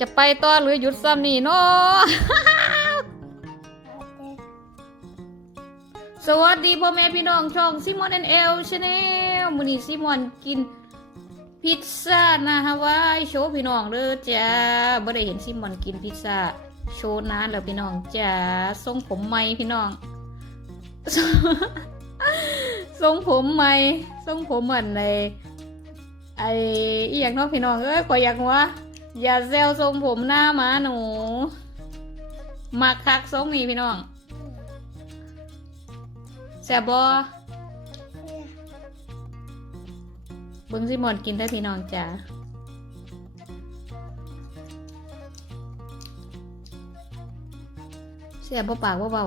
จะไปต่อหรือหยุดซ้ำนี่เนาะ สวัสดีพ่อแม่พี่น้องช่องซิมอนแอนเอลชาแนลมื้อนี้ซิมอนกิน พิซซ่านะฮาวายโชว์พี่น้องเด้อจ้าบ่ได้เห็นซิมอนกินพิซซ่าโชว์นานแล้วพี่น้องจ้าทรงผมใหม่พี่น้องทรงผมใหม่ทรงผมเหมือนในไอ้อีหยังเนอกพี่น้องเอ้ยขออยากว่า อย่าแซวทรงผมหน้าหมาหนูมักคักทรงนี้พี่น้องแซบบ่เบิ้งซิมอนกินได้พี่น้องจ้าแซ่บบ่ปากบ่เบา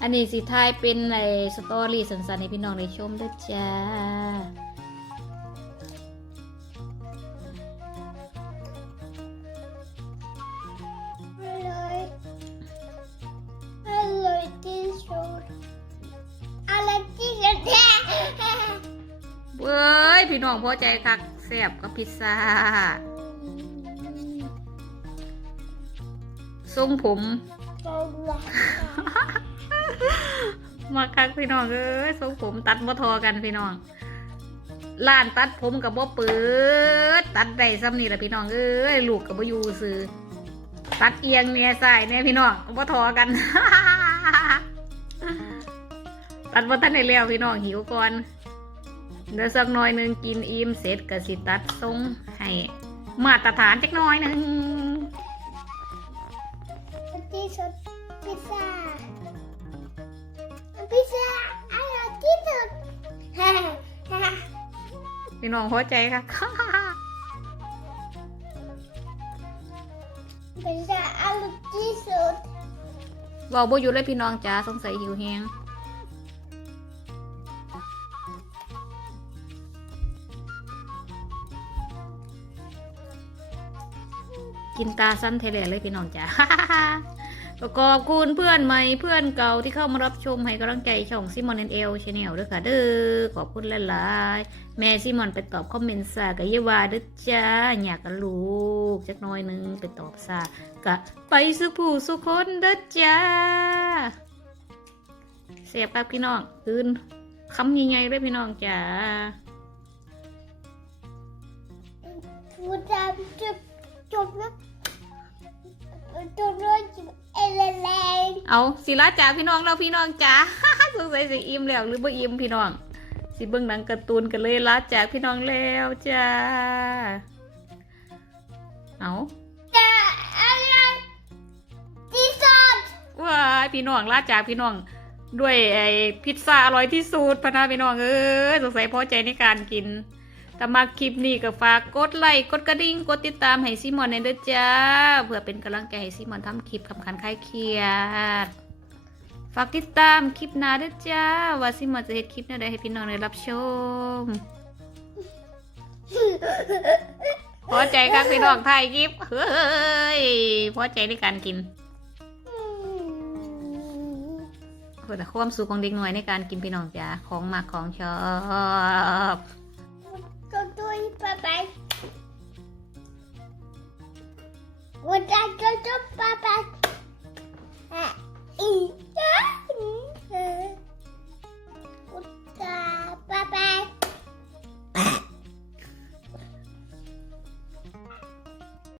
อันนี้สิทายเป็นในสตอรี่สันๆให้พี่น้องได้ชมด้วยจ้า พี่น้องพอใจคักแซ่บกับพิซซ่าทรงผมอร่อยมาคักพี่น้องเอ้ยทรงผมตัดบ่ทอกันพี่น้องร้านตัดผมกับบ่เปิด ตัดได้ซ้ำนี่แหละพี่น้องเอ้ยลูกกับบ่อยู่ซื้อตัดเอียงเนี่ยใส่เนี่ยพี่น้องบ่ทอกัน ตัดบ่ทันได้แล้วพี่น้องหิวก่อน เดี๋ยวสักหน่อยหนึงกินอิ่มเสร็จก็สิตัดทรงให้มาตรฐานจักหน่อยหนึงที่สุดพิซซ่าพิซซ่าอร่อยที่สุดพี่น้องพอใจค่ะพิซซ่าอร่อยที่สุดเว่าบ่อยู่เลยพี่น้องจ้าสงสัยหิวแฮง กินตาสั้นเทเลเลยพี่น้องจ้าประกอบคุณเพื่อนใหม่เพื่อนเก่าที่เข้ามารับชมให้กำลังใจช่องซิมอนเอ็นเอลชาแนลด้วยค่ะเด้อขอบคุณหลายๆแม่ซิมอนไปตอบคอมเมนต์ซากับเยวาเด้อจ้าอยากกับลูกจักน้อยหนึงไปตอบซากะไปสุผู้สุคนเด้อจ้าเสียบครับพี่น้องคืนคำใหญ่ๆเลยพี่น้องจ้าพูดจบจบจบแล้ว เอาศิลาจ้าพี่น้องเราพี่น้องจ้าสงสัยสิอิ่มแล้วหรือบ่อิ่มพี่น้อง สิเบิ่งหนังการ์ตูนกันเลยลาจากพี่น้องแล้วจ้าเอาจะอร่อยที่สุดว้าพี่น้องลาจากพี่น้อง ด้วยไอ้พิซซ่าอร่อยที่สุดพนาพี่น้องเอ้ยสงสัยพอใจในการกิน ถ้ามาคลิปนี้ก็ฝากกดไลค์กดกระดิ่งกดติดตามให้ซิมอนในอยเด้อจ้า เพื่อเป็นกำลังใจให้ซิมอนทำคลิปคำคันคลายเครียดฝากติดตามคลิปหน้าด้วยจ้า ว่าซิมอนจะเห็นคลิปแนวใดให้พี่น้องได้รับชมพอใจครับพี่น้องถ่ายคลิปเฮ้ยพอใจในการกินเพื่ความสุขของเด็กหน่อยในการกินพี่น้องจ้าของมาของชอบ ด้วยไปไปวัน